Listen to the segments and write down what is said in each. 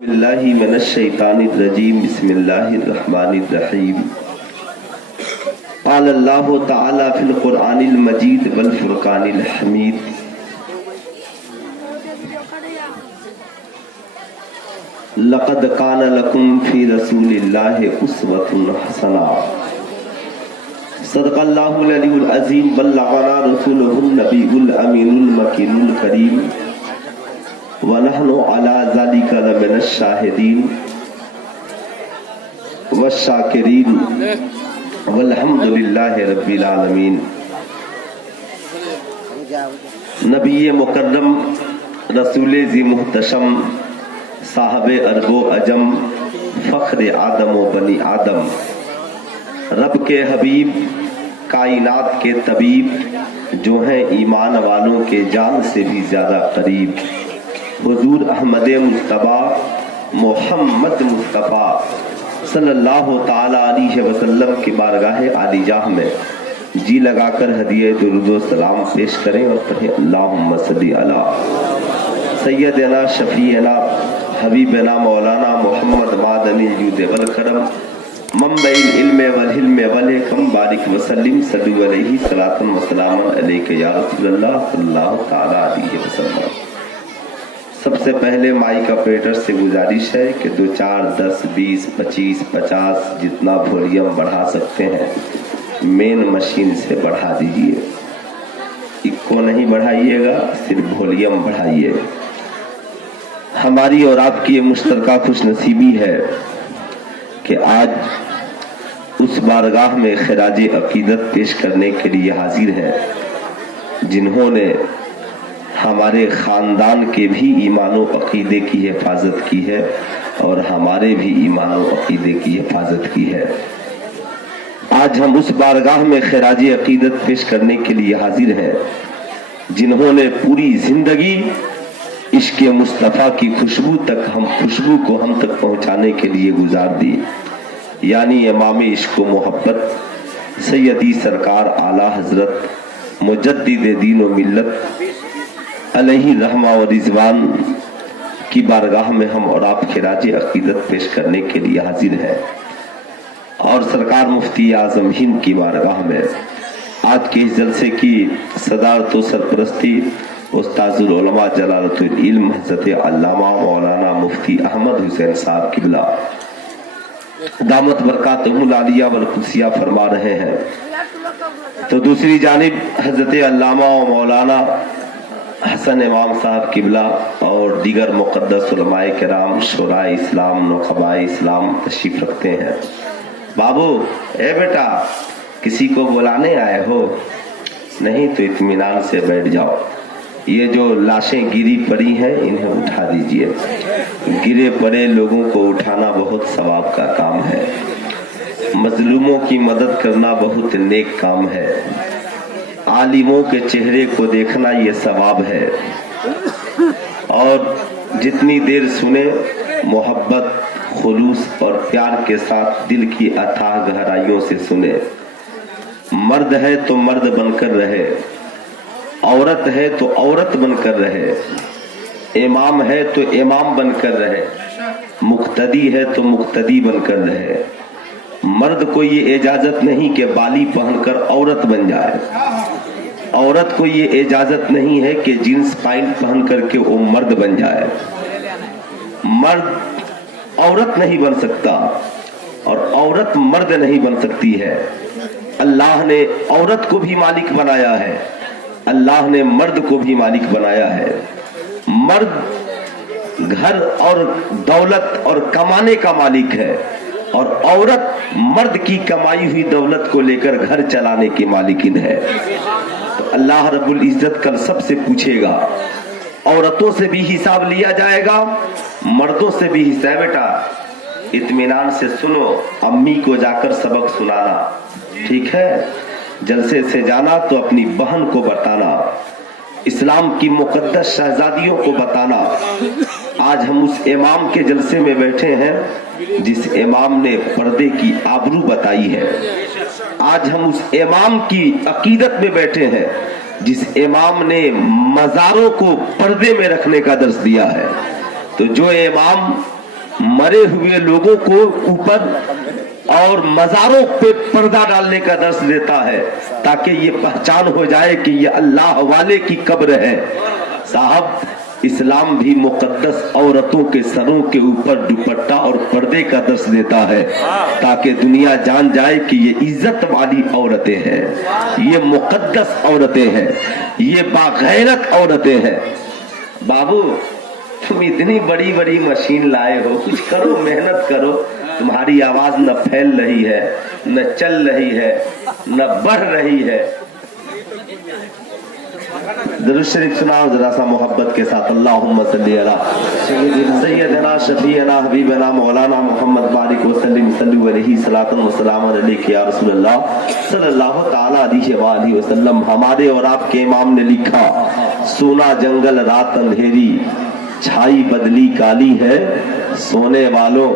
باللہ من الشیطان الرجیم بسم اللہ الرحمن الرحیم قال اللہ تعالی فی القرآن المجید والفرقان الحمید لقد کان لکم فی رسول اللہ اسوۃ حسنہ صدق اللہ العلی العظیم بلغنا رسولہ النبی الامین المکین الکریم وَنَحْنُ عَلَى ذَلِكَ لَمِنَ الشَّاهِدِينَ وَالشَّاكِرِينَ وَالْحَمْدُ لِلَّهِ رَبِّ الْعَالَمِينَ۔ نبی مکرم رسول ذی محتشم صاحب عرب و عجم فخر آدم و بنی آدم رب کے حبیب کائنات کے طبیب جو ہیں ایمان والوں کے جان سے بھی زیادہ قریب حضور احمد مصطفیٰ محمد مصطفیٰ صلی اللہ تعالی علیہ وسلم کی بارگاہ عالی جاہ میں جی لگا کر ہدیہ درود و سلام پیش کریں اور پڑھیں اللہم صلی علی سیدنا شفیعنا حبیبنا مولانا محمد معدنی الجود والکرم منبع العلم والحلم والحکم بارک وسلم صلو علیہ صلاۃ و سلام علیک یا رسول اللہ صلی اللہ تعالی علیہ وسلم۔ سب سے پہلے مائک آپریٹر سے گزارش ہے کہ 2 4 10 20 25 50 جتنا ولیوم بڑھا سکتے ہیں مین مشین سے بڑھا دیجئے، ایکو نہیں بڑھائیے گا، صرف ولیوم بڑھائیے۔ ہماری اور آپ کی یہ مشترکہ خوش نصیبی ہے کہ آج اس بارگاہ میں خراج عقیدت پیش کرنے کے لیے حاضر ہے جنہوں نے ہمارے خاندان کے بھی ایمان و عقیدے کی حفاظت کی ہے اور ہمارے بھی ایمان و عقیدے کی حفاظت کی ہے۔ آج ہم اس بارگاہ میں خراج عقیدت پیش کرنے کے لیے حاضر ہیں جنہوں نے پوری زندگی عشق مصطفیٰ کی خوشبو کو ہم تک پہنچانے کے لیے گزار دی، یعنی امام عشق و محبت سیدی سرکار اعلیٰ حضرت مجدد دین و ملت علیہ رحمہ و رضوان کی بارگاہ میں ہم اور آپ خراج عقیدت پیش کرنے کے لیے حاضر ہیں، اور سرکار مفتی اعظم ہند کی بارگاہ میں آج کے اس جلسے کی صدارت و سرپرستی استاذ العلماء جلالت العلم حضرت علامہ مولانا مفتی احمد حسین صاحب قبلہ دامت برکاتہم العالیہ والقدسیہ فرما رہے ہیں، تو دوسری جانب حضرت علامہ مولانا حسن امام صاحب قبلہ اور دیگر مقدس علماء کرام شورائے اسلام نقبائے اسلام تشریف رکھتے ہیں۔ بابو اے بیٹا کسی کو بلانے آئے ہو؟ نہیں تو اطمینان سے بیٹھ جاؤ، یہ جو لاشیں گری پڑی ہیں انہیں اٹھا دیجئے، گرے پڑے لوگوں کو اٹھانا بہت ثواب کا کام ہے، مظلوموں کی مدد کرنا بہت نیک کام ہے، عالموں کے چہرے کو دیکھنا یہ ثواب ہے، اور جتنی دیر سنے محبت خلوص اور پیار کے ساتھ دل کی اتھاہ گہرائیوں سے سنے۔ مرد ہے تو مرد بن کر رہے، عورت ہے تو عورت بن کر رہے، امام ہے تو امام بن کر رہے، مقتدی ہے تو مقتدی بن کر رہے۔ مرد کو یہ اجازت نہیں کہ بالی پہن کر عورت بن جائے، عورت کو یہ اجازت نہیں ہے کہ جینس پینٹ پہن کر کے وہ مرد بن جائے۔ مرد عورت نہیں بن سکتا اور عورت مرد نہیں بن سکتی ہے۔ اللہ نے عورت کو بھی مالک بنایا ہے، اللہ نے مرد کو بھی مالک بنایا ہے۔ مرد گھر اور دولت اور کمانے کا مالک ہے، اور عورت مرد کی کمائی ہوئی دولت کو لے کر گھر چلانے کی مالکن ہے۔ تو اللہ رب العزت کل سب سے پوچھے گا، عورتوں سے بھی حساب لیا جائے گا، مردوں سے بھی حساب۔ بیٹا اطمینان سے سنو، امی کو جا کر سبق سنانا، ٹھیک ہے؟ جلسے سے جانا تو اپنی بہن کو بتانا، اسلام کی مقدس شہزادیوں کو بتانا۔ آج ہم اس امام کے جلسے میں بیٹھے ہیں جس امام نے پردے کی آبرو بتائی ہے، آج ہم اس امام کی عقیدت میں بیٹھے ہیں جس امام نے مزاروں کو پردے میں رکھنے کا درس دیا ہے۔ تو جو امام मरे हुए लोगों को ऊपर और मज़ारों पे पर्दा डालने का दर्श देता है ताकि ये पहचान हो जाए कि ये अल्लाह वाले की कब्र है। साहब, इस्लाम भी मुकद्दस औरतों के सरों के ऊपर दुपट्टा और पर्दे का दर्श देता है ताकि दुनिया जान जाए कि ये इज्जत वाली औरतें हैं, ये मुकद्दस औरतें हैं, ये बागैरत औरतें हैं। बाबू, तुम इतनी बड़ी बड़ी मशीन लाए हो, कुछ करो, मेहनत करो। तुम्हारी आवाज न फैल रही है, न चल रही है, न बढ़ रही है। दरूद शरीफ सुनाओ जरा सा मोहब्बत के साथ। अल्लाहुम्मा सल्ली अला सय्यदना शफीअना हबीबना मौलाना मोहम्मद बारिक वसल्लम सल्लु अलैहि सलातन व सलाम अलैहि या रसूलल्लाह सल्लल्लाहु तआला अलैहि वसल्लम। हमारे और आपके इमाम ने लिखा, सोना जंगल रात अंधेरी, छाई बदली काली है, सोने वालों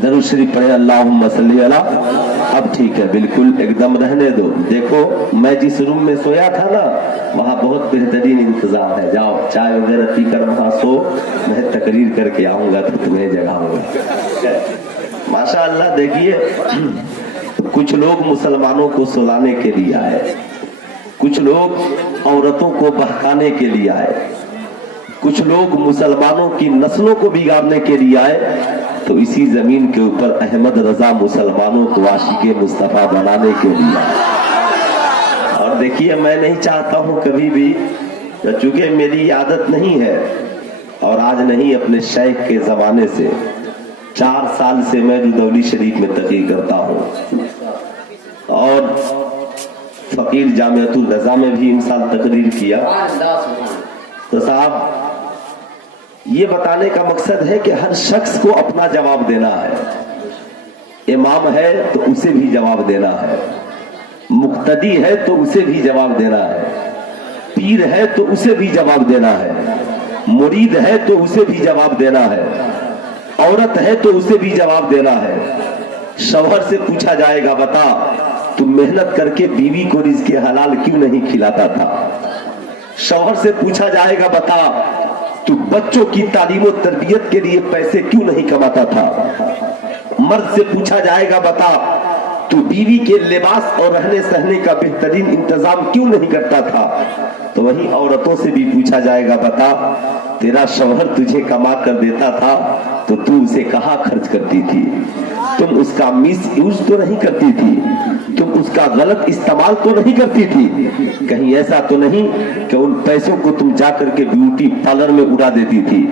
दरूद शरीफ पढ़े अल्लाहुम्मा सल्ली अला। अब ठीक है, बिल्कुल एकदम रहने दो। देखो, मैं जिस रूम में सोया था ना, वहाँ बहुत बेहतरीन इंतजाम है। जाओ चाय वगैरह पीकर वहाँ सो, मैं तकरीर करके आऊंगा तो तुम्हें जगाऊंगा। माशाअल्लाह। देखिए, कुछ लोग मुसलमानों को सुलाने के लिए आए, कुछ लोग औरतों को बहकाने के लिए आए, कुछ लोग मुसलमानों की नस्लों को बिगाड़ने के लिए आए। तो इसी जमीन के ऊपर अहमद रजा मुसलमानों को आशिके मुस्तफा बनाने के लिए। और देखिए, मैं नहीं चाहता हूं कभी भी, चूंकि मेरी आदत नहीं है और आज नहीं, अपने शेख के जमाने से 4 साल से मैं रुदौली शरीफ में तकरीर करता हूं और फकीर जामियातुल रजा में भी इन साल तकरीर किया। तो साहब, ये बताने का मकसद है कि हर शख्स को अपना जवाब देना है। इमाम है तो उसे भी जवाब देना है, मुक्तदी है तो उसे भी जवाब देना है, पीर है तो उसे भी जवाब देना है, मुरीद है तो उसे भी जवाब देना है, औरत है तो उसे भी जवाब देना है। शौहर से पूछा जाएगा, बता तू मेहनत करके बीवी को रिज़्क़े हलाल क्यों नहीं खिलाता था। शौहर से पूछा जाएगा, बता तू बच्चों की तालीम और तरबियत के लिए पैसे क्यों नहीं कमाता था। मर्द से पूछा जाएगा, बता तू बीवी के लिबास और रहने सहने का बेहतरीन इंतजाम क्यों नहीं करता था। तो वही औरतों से भी पूछा जाएगा, बता तेरा शौहर तुझे कमा कर देता था तो तू उसे कहाँ खर्च करती थी, तुम उसका मिस यूज तो नहीं करती थी, तुम उसका गलत इस्तेमाल तो नहीं करती थी। कहीं ऐसा तो नहीं कि उन पैसों को तुम जाकर के ब्यूटी पार्लर में उड़ा देती थी।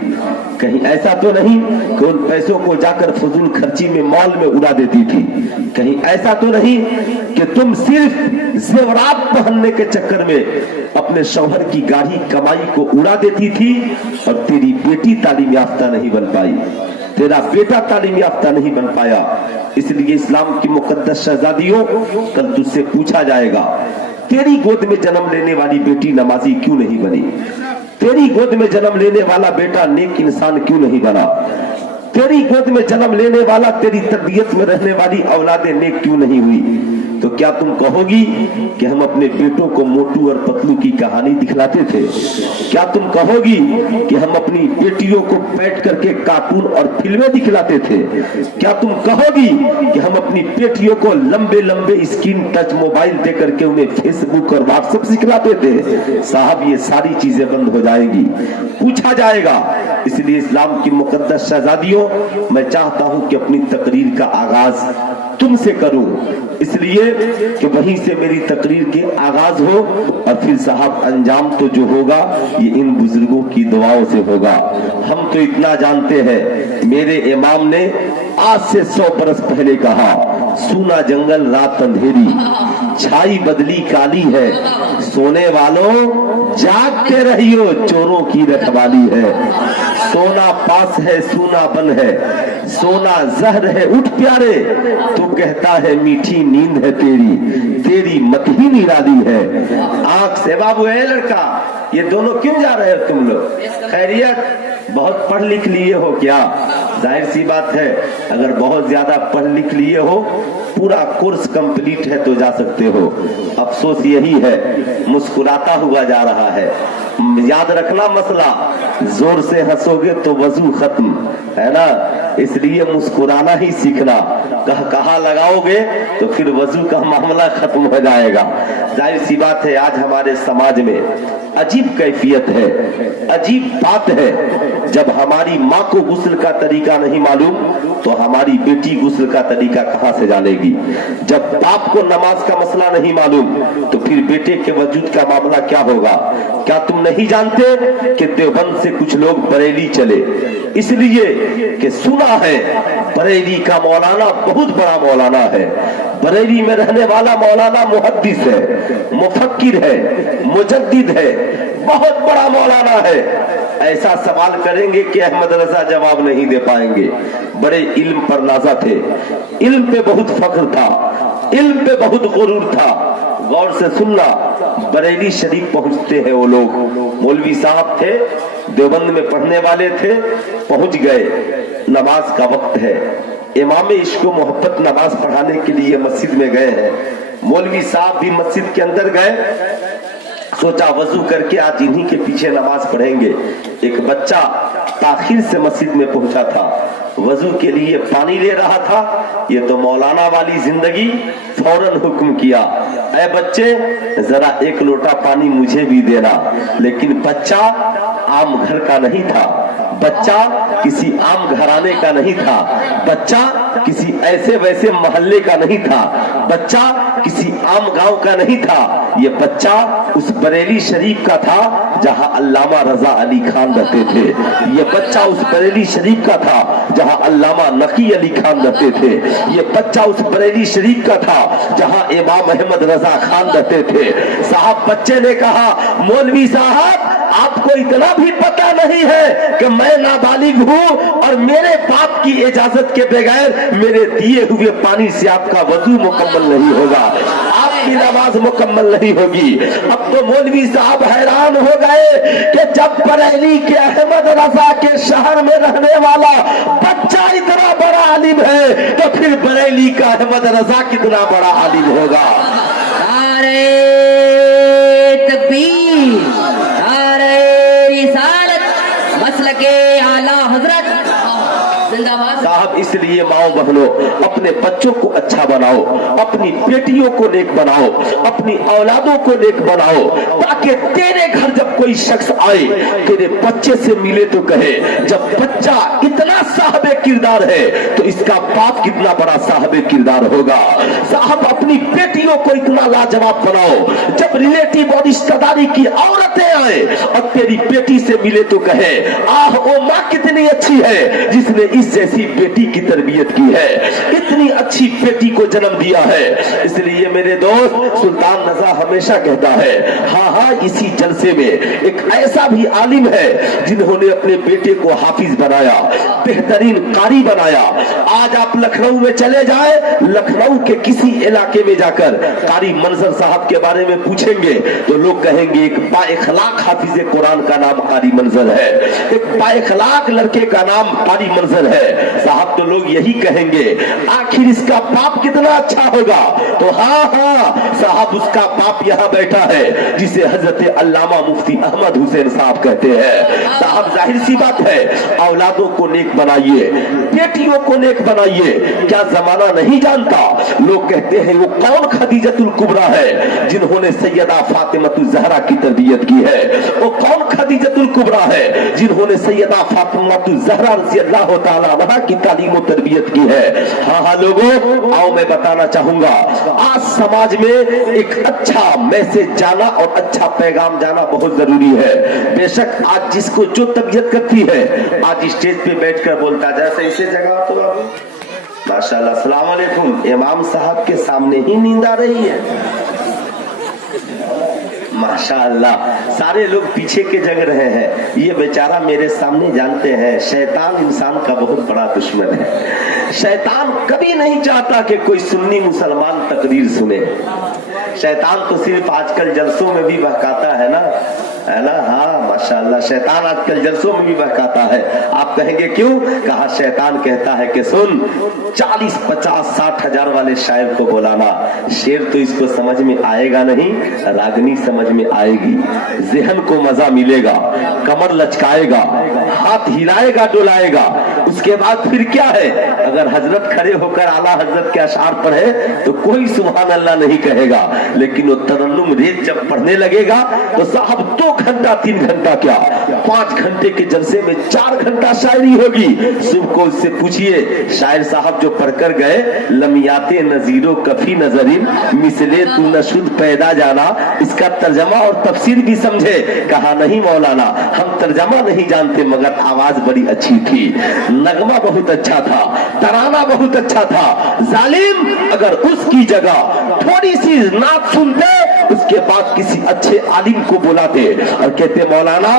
कहीं ऐसा तो नहीं कि उन पैसों को जाकर फजूल खर्ची में मॉल में उड़ा देती थी। कहीं ऐसा तो नहीं कि तुम सिर्फ जेवरात पहनने के चक्कर में अपने शौहर की गाढ़ी कमाई को उड़ा देती थी और तेरी बेटी तालीम याफ्ता नहीं बन पाई, तेरा बेटा तालीम याफ्ता नहीं बन पाया। इसलिए इस्लाम की मुकद्दस शहजादियों, कल तुझसे पूछा जाएगा, तेरी गोद में जन्म लेने वाली बेटी नमाजी क्यों नहीं बनी, तेरी गोद में जन्म लेने वाला बेटा नेक इंसान क्यों नहीं बना, तेरी गोद में जन्म लेने वाला तेरी तरबियत में रहने वाली औलादे नेक क्यों नहीं हुई। तो क्या तुम कहोगी कि हम अपने बेटों को मोटू और पतलू की कहानी दिखलाते थे? क्या तुम कहोगी कि हम अपनी बेटियों को बैठ करके कार्टून और फिल्में दिखलाते थे? क्या तुम कहोगी कि हम अपनी बेटियों को लंबे लंबे स्क्रीन टच मोबाइल दे करके उन्हें फेसबुक और व्हाट्सएप सिखलाते थे? साहब, ये सारी चीजें बंद हो जाएगी, पूछा जाएगा। इसलिए इस्लाम की मुकद्दस शहजादियों, मैं चाहता हूं कि अपनी तकरीर का आगाज तुमसे करूं, इसलिए कि वहीं से मेरी तकरीर के आगाज हो और फिर साहब अंजाम तो जो होगा ये इन बुजुर्गों की दुआओं से होगा। हम तो इतना जानते हैं, मेरे इमाम ने आज से 100 बरस पहले कहा, सूना जंगल रात अंधेरी, छाई बदली काली है, सोने वालों जागते रहियो, चोरों की रखवाली है। सोना पास है सूना बन है, सोना जहर है उठ प्यारे, तू कहता है मीठी नींद है तेरी, तेरी मत ही निराली है। आंख से बाबू है लड़का, ये दोनों क्यों जा रहे हो तुम लोग? खैरियत? बहुत पढ़ लिख लिए हो क्या? जाहिर सी बात है, अगर बहुत ज्यादा पढ़ लिख लिए हो, पूरा कोर्स कंप्लीट है तो जा सकते हो। अफसोस यही है, मुस्कुराता हुआ जा रहा है। याद रखना मसला, जोर से हंसोगे तो वजू खत्म है ना, इसलिए मुस्कुराना ही सीखना। कहा लगाओगे तो फिर वजू का मामला खत्म हो जाएगा। जाहिर सी बात है, आज हमारे समाज में अजीब कैफियत है, अजीब बात है। जब हमारी माँ को गुस्ल का तरीका नहीं मालूम तो हमारी बेटी गुस्ल का तरीका कहाँ से जानेगी? जब बाप को नमाज का मसला नहीं मालूम तो फिर बेटे के वजूद का मामला क्या होगा? क्या तुम नहीं जानते कि देवबंद से कुछ लोग बरेली चले इसलिए कि सुना है बरेली का मौलाना बहुत बड़ा मौलाना है, बरेली में रहने वाला मौलाना मुहद्दिस है, मुफक्किर है, मुजद्दिद है, बहुत बड़ा मौलाना है। ऐसा सवाल करेंगे कि अहमद रजा जवाब नहीं दे पाएंगे। बड़े इल्म पर नाजा थे, इल्म पे बहुत फख्र था, इल्म पे बहुत गुरूर था। गौर से सुनना, बरेली शरीफ पहुंचते हैं वो लोग। मौलवी साहब थे, देवबंद में पढ़ने वाले थे, पहुंच गए, नमाज का वक्त है। इमाम इश्को मोहब्बत नमाज पढ़ाने के लिए मस्जिद में गए हैं। मौलवी साहब भी मस्जिद के अंदर गए, सोचा वजू करके आज इन्हीं के पीछे नमाज पढ़ेंगे। एक बच्चा ताखिर से मस्जिद में पहुंचा था, वजू के लिए पानी ले रहा था। ये तो मौलाना वाली जिंदगी, फौरन हुक्म किया, ऐ बच्चे जरा एक लोटा पानी मुझे भी देना। लेकिन बच्चा आम घर का नहीं था, बच्चा किसी आम घराने का नहीं था, बच्चा किसी ऐसे वैसे मोहल्ले का नहीं था, बच्चा किसी आम गांव का नहीं था। ये बच्चा उस बरेली शरीफ का था जहां अल्लामा रजा अली खान रहते थे। ये बच्चा उस बरेली शरीफ का था जहां अल्लामा नकी अली खान रहते थे। ये बच्चा उस बरेली शरीफ का था जहां इमाम अहमद रजा खान रहते थे। साहब बच्चे ने कहा, मौलवी साहब आपको इतना भी पता नहीं है कि मैं नाबालिग हूँ और मेरे बाप की इजाजत के बगैर मेरे दिए हुए पानी से आपका वजू मुकम्मल नहीं होगा, आपकी नमाज मुकम्मल नहीं होगी। अब तो मौलवी साहब हैरान हो गए कि जब बरेली के अहमद रजा के शहर में रहने वाला बच्चा इतना बड़ा आलिम है तो फिर बरेली का अहमद रजा कितना बड़ा आलिम होगा। नारे तकबीर, नारे रिसालत, मसलके आला हजरत जिंदाबाद। साहब इसलिए माओ बहनों अपने बच्चों को अच्छा बनाओ, अपनी बेटियों को नेक बनाओ, अपनी औलादों को नेक बनाओ, ताकि तेरे घर जब कोई शख्स आए तेरे बच्चे से मिले तो कहे जब बच्चा इतना साहबे किरदार है तो इसका बाप कितना बड़ा साहबे किरदार होगा। साहब अपनी बेटियों को इतना लाजवाब बनाओ, जब रिलेटिव और रिश्तेदारी की औरतें आए और तेरी बेटी से मिले तो कहे आह ओ माँ कितनी अच्छी है जिसने इस जैसी बेटी की तरबियत की है, इतनी अच्छी बेटी को जन्म दिया है। इसलिए मेरे दोस्त सुल्तान रजा हमेशा कहता है, हाँ हाँ इसी जलसे में एक ऐसा भी आलिम है जिन्होंने अपने बेटे को हाफिज बनाया, बेहतरीन कारी बनाया। आज आप लखनऊ में चले जाए, लखनऊ के किसी इलाके में जाकर कारी मंजर साहब के बारे में पूछेंगे तो लोग कहेंगे एक बाइखलाक हाफिज कुरान का नाम कारी मंजर है, एक बाइखलाक लड़के का नाम कारी मंजर है। साहब तो लोग यही कहेंगे आखिर इसका बाप कितना अच्छा होगा। तो हाँ हाँ साहब उसका बाप यहाँ बैठा है जिसे हजरत अल्लामा मुफ्ती अहमद हुसैन साहब कहते हैं। साहब जाहिर सी बात है औलादों को नेक बनाइए, बेटियों को नेक बनाइए। क्या जमाना नहीं जानता, लोग कहते हैं वो कौन खदीजतुल कुबरा है जिन्होंने सैयदा फातिमतुल जहरा की तरबियत की है, वो कौन खदीजतुल कुबरा है जिन्होंने सैयदा फातिमतुल जहरा रज़ी अल्लाह ताला अन्हा की तालीम और तरबियत की है। हाँ हाँ लोगों, आओ मैं बताना चाहूंगा आज समाज में एक अच्छा मैसेज जाना और अच्छा पैगाम जाना बहुत जरूरी है। बेशक आज जिसको जो तबीयत करती है आज स्टेज पे बैठकर बोलता, जैसे इसे जगह तो माशाल्लाह अस्सलाम वालेकुम, इमाम साहब के सामने ही नींद आ रही है। माशाअल्लाह, सारे लोग पीछे के जग रहे हैं। ये बेचारा मेरे सामने जानते हैं शैतान इंसान का बहुत बड़ा दुश्मन है। शैतान कभी नहीं चाहता कि कोई सुन्नी मुसलमान तकरीर सुने। शैतान तो सिर्फ आजकल जलसों में भी बहकाता है ना, है ना। हाँ माशाअल्लाह, शैतान आजकल जलसों में भी बहकाता है। आप कहेंगे क्यों? कहा शैतान कहता है कि सुन 40, 50, 60 हजार वाले शायर को बुलाना। शेर तो इसको समझ में आएगा नहीं, रागनी समझ में आएगी, जहन को मजा मिलेगा, कमर लचकाएगा, हाथ हिलाएगा डुलाएगा। उसके बाद फिर क्या है? अगर हजरत खड़े होकर आला हजरत के अशार पढ़े तो कोई सुभान अल्लाह नहीं कहेगा, लेकिन वो तरन्नुम रेत जब पढ़ने लगेगा तो साहब 2 घंटा 3 घंटा क्या 5 घंटे के जलसे में 4 घंटा शायरी होगी। सुबह को उससे पूछिए शायर साहब जो पढ़कर गए, लमियाते नजीरो कफी नजरिन मिसले तू नशुद पैदा जाना, इसका तर्जमा और तफसीर भी समझे। कहा नहीं मौलाना, हम तर्जमा नहीं जानते, मगर आवाज बड़ी अच्छी थी, नगमा बहुत अच्छा था, तराना बहुत अच्छा था। जालिम अगर उसकी जगह थोड़ी सी नात सुनते, उसके बाद किसी अच्छे आलिम को बुलाते और कहते मौलाना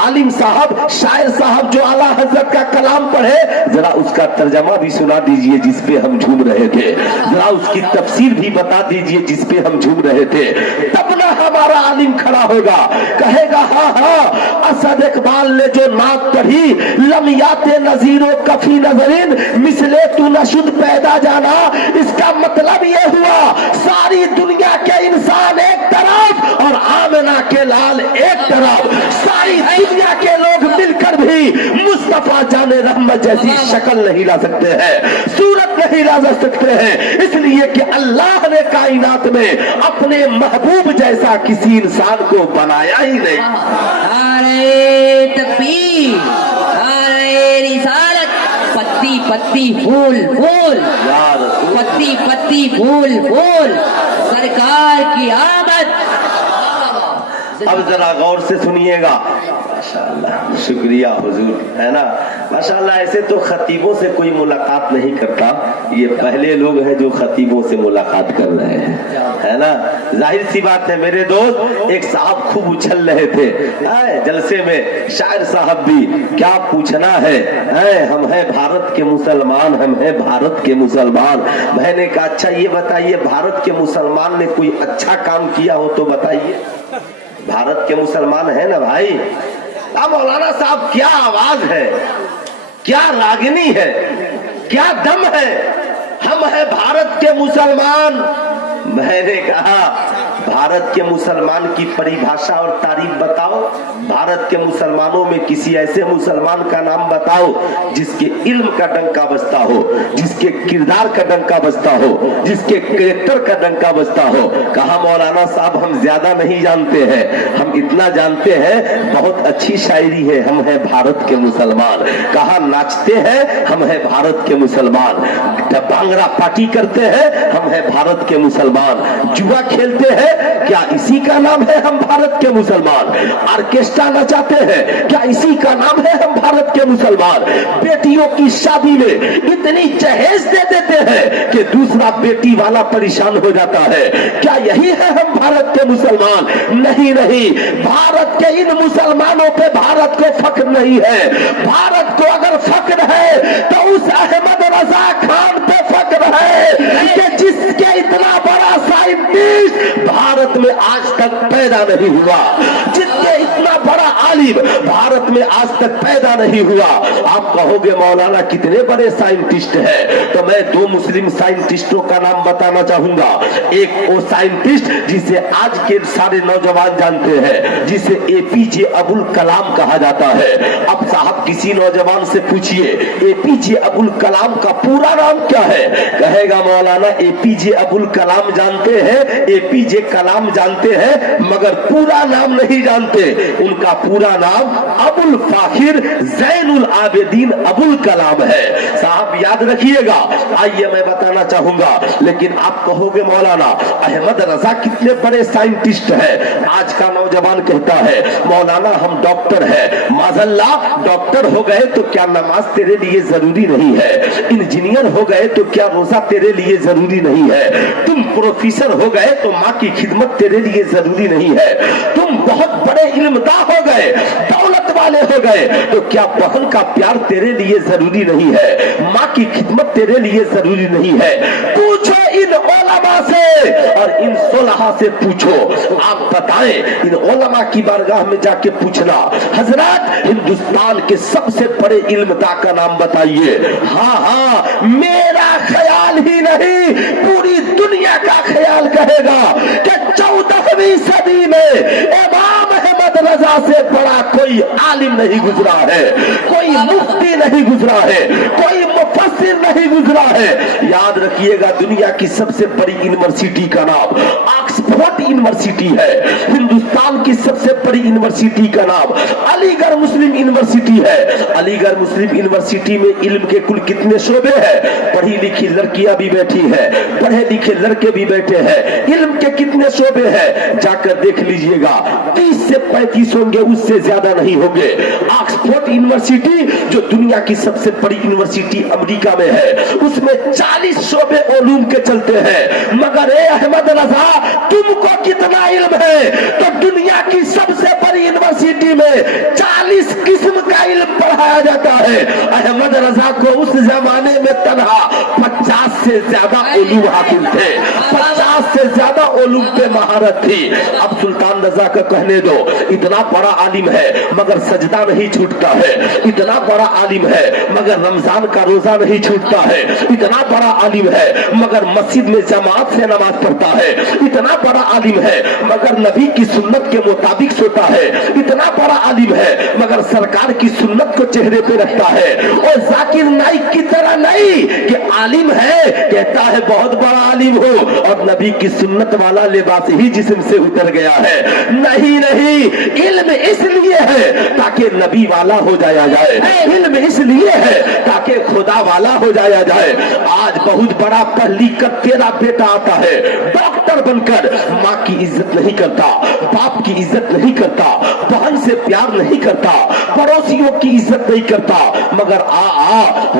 आलिम साहब, शायर साहब जो आला हजरत का कलाम पढ़े, जरा उसका तर्जमा भी सुना दीजिए जिस पे हम झूम रहे थे, जरा उसकी तफसीर भी बता दीजिए जिस पे हम झूम रहे थे। तब ना हमारा आलिम खड़ा होगा, कहेगा हाँ हाँ असद इकबाल ने जो नात पढ़ी, लमियाते नजीरो कफी नजरिन मिसले तू नशुद पैदा जाना, इसका मतलब ये हुआ सारी दुनिया के इंसान एक तरफ और आमिना के लाल एक तरफ, सारी दुनिया के लोग मिलकर भी मुस्तफा जाने रहमत जैसी शक्ल नहीं ला सकते हैं, सूरत नहीं ला सकते हैं, इसलिए कि अल्लाह ने कायनात में अपने महबूब जैसा किसी इंसान को बनाया ही नहीं। नारे तकबीर, नारे रिसालत, पत्ती पत्ती फूल फूल, पत्ती पत्ती फूल फूल, सरकार की आमद। अब जरा गौर से सुनिएगा। माशाअल्लाह, शुक्रिया हुजूर, है ना। माशाअल्लाह, ऐसे तो खतीबों से कोई मुलाकात नहीं करता, ये पहले लोग हैं जो खतीबों से मुलाकात कर रहे हैं, है ना। जाहिर सी बात है मेरे दोस्त, एक साहब खूब उछल रहे थे जलसे में, शायर साहब भी क्या पूछना है, हम हैं भारत के मुसलमान, हम हैं भारत के मुसलमान। मैंने कहा अच्छा ये बताइए, भारत के मुसलमान ने कोई अच्छा काम किया हो तो बताइए। भारत के मुसलमान है ना भाई। अब मौलाना साहब क्या आवाज है, क्या रागिनी है, क्या दम है, हम हैं भारत के मुसलमान। मैंने कहा भारत के मुसलमान की परिभाषा और तारीफ बताओ, भारत के मुसलमानों में किसी ऐसे मुसलमान का नाम बताओ जिसके इल्म का डंका बजता हो, जिसके किरदार का डंका बजता हो, जिसके कैरेक्टर का डंका बजता हो। कहा मौलाना साहब हम ज्यादा नहीं जानते हैं, हम इतना जानते हैं बहुत अच्छी शायरी है, हम हैं भारत के मुसलमान। कहा नाचते हैं, हम हैं भारत के मुसलमान, भांगड़ा पार्टी करते हैं, हम हैं भारत के मुसलमान, जुआ खेलते हैं, क्या इसी का नाम है हम भारत के मुसलमान, ऑर्केस्ट्रा नचाते हैं, क्या इसी का नाम है हम भारत के मुसलमान, बेटियों की शादी में इतनी जहेज दे देते हैं कि दूसरा बेटी वाला परेशान हो जाता है, क्या यही है हम भारत के मुसलमान? नहीं नहीं, भारत के इन मुसलमानों पे भारत को फख्र नहीं है। भारत को अगर फख्र है तो उस अहमद रजा खान पे फख्र है कि जिसके इतना बड़ा साइंटिस्ट भारत में आज तक पैदा नहीं हुआ, जिसके इतना बड़ा आलिम भारत में आज तक पैदा नहीं हुआ। आप कहोगे मौलाना कितने बड़े साइंटिस्ट हैं, तो मैं 2 मुस्लिम साइंटिस्टों का नाम बताना चाहूंगा। एक वो साइंटिस्ट जिसे आज के सारे नौजवान जानते हैं, जिसे एपीजे अबुल कलाम कहा जाता है। अब साहब किसी नौजवान से पूछिए एपीजे अबुल कलाम का पूरा नाम क्या है, कहेगा मौलाना एपीजे अबुल कलाम जानते हैं, एपीजे कलाम जानते हैं, मगर पूरा नाम नहीं जानते। उनका पूरा नाम अबुल फाखिर ज़ैनुल आबिदीन अबुल कलाम है। साहब याद रखिएगा। आइए मैं बताना चाहूंगा, लेकिन आप कहोगे मौलाना अहमद रजा कितने बड़े साइंटिस्ट है। आज का नौजवान कहता है मौलाना हम डॉक्टर है। माज़ल्ला डॉक्टर हो गए तो क्या नमाज तेरे लिए जरूरी नहीं है? इंजीनियर हो गए तो क्या रोजा तेरे लिए जरूरी नहीं है? तुम प्रोफेसर हो गए तो माँ की खिदमत तेरे लिए जरूरी नहीं है? तुम बहुत बड़े इल्मदा हो गए, दौलत वाले हो गए तो क्या बहन का प्यार तेरे लिए जरूरी नहीं है? माँ की खिदमत तेरे लिए जरूरी नहीं है? पूछो इन उलमा से और इन सोलहा से पूछो। आप बताएं, इन उलमा की बारगाह में जाके पूछना हजरत हिंदुस्तान के सबसे बड़े इल्मदा का नाम बताइए। हाँ हाँ, मेरा ख्याल ही नहीं पूरी दुनिया का ख्याल कहेगा कि 14वीं सदी में इमाम अहमद रजा से बड़ा कोई आलिम नहीं गुजरा है, कोई मुफ्ती नहीं गुजरा है, कोई मुफस्सिर नहीं गुजरा है। याद रखिएगा, दुनिया की सबसे बड़ी यूनिवर्सिटी का नाम ऑक्सफोर्ड यूनिवर्सिटी है। हिंदुस्तान की सबसे बड़ी यूनिवर्सिटी का नाम अलीगढ़ मुस्लिम यूनिवर्सिटी है। अलीगढ़ मुस्लिम यूनिवर्सिटी में इल्म के कुल कितने शोबे हैं? पढ़ी लिखी लड़कियां भी बैठी है, पढ़े लिखे लड़के भी बैठे हैं। इल्म के कितने शोबे हैं? जाकर देख लीजिएगा, 30 से 35 होंगे, उससे ज्यादा नहीं होंगे। ऑक्सफोर्ड यूनिवर्सिटी जो दुनिया की सबसे बड़ी यूनिवर्सिटी अमेरिका में है, उसमें 40 शोबे उलूम के चलते हैं। मगर ए अहमद रजा, तुमको कितना इल्म है? तो दुनिया की सबसे बड़ी यूनिवर्सिटी में 40 किस्म का इल्म पढ़ाया जाता है। अहमद रजा को उस जमाने में तनहा 50 से ज्यादा उलूम हासिल थे, 50 से ज्यादा उलूम पे महारत थी। अब सुल्तान रजा का कहने दो, इतना बड़ा आलिम है मगर सजदा नहीं छूटता है, इतना बड़ा आलिम है मगर रमजान का रोजा नहीं छूटता है, इतना बड़ा आलिम है मगर मस्जिद में जमात से नमाज पढ़ता है, इतना बड़ा आलिम है मगर नबी की सुन्नत के मुताबिक सोता है, इतना बड़ा आलिम है मगर सरकार की सुन्नत को चेहरे पे रखता है। और जाकिर नाइक की तरह नहीं कि आलिम है, कहता है बहुत बड़ा आलिम हो और नबी की सुन्नत वाला लिबास ही जिस्म से उतर गया है। नहीं नहीं, इल्म इसलिए है ताकि नबी वाला हो जाया जाए, इल्म इसलिए है ताकि खुदा वाला हो जाया जाए। आज बहुत बड़ा पढ़ लिख कर तेरा बेटा आता है, डॉक्टर बनकर माँ की इज्जत नहीं करता, बाप की इज्जत नहीं करता, बहन से प्यार नहीं करता, पड़ोसियों की इज्जत नहीं करता। मगर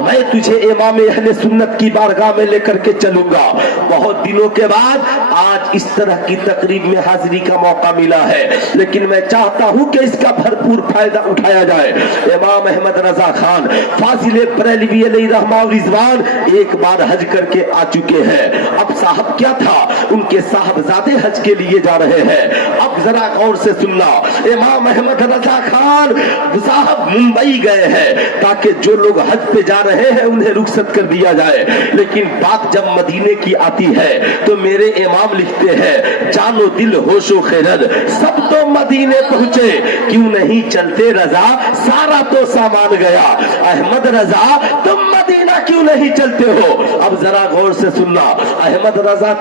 मैं तुझे इमाम अहले सुन्नत की बारगाह में लेकर के चलूंगा। बहुत दिनों के बाद आज इस तरह की तकरीब में हाजिरी का मौका मिला है, लेकिन मैं चाहता हूं कि इसका भरपूर फायदा उठाया जाए। इमाम अहमद रजा खान फाजिल बरेलवी अलैहि रहमा व रिजवान एक बार हज करके आ चुके हैं। अब साहब क्या था, उनके साहबजादे हज के लिए जा रहे हैं। अब जरा गौर से सुनना, इमाम अहमद रजा खान साहब मुंबई गए हैं ताकि जो लोग हज पे जा रहे हैं उन्हें रुखसत कर दिया जाए। लेकिन बात जब मदीने की आती है तो मेरे इमाम लिखते हैं, जानो दिल होशो खैरत सब तो मदीने पहुंचे, क्यों नहीं चलते रजा सारा तो सामान गया। अहमद रजा तुम मदीना क्यों नहीं चलते हो? अब जरा गौर से सुनना, अहमद रजा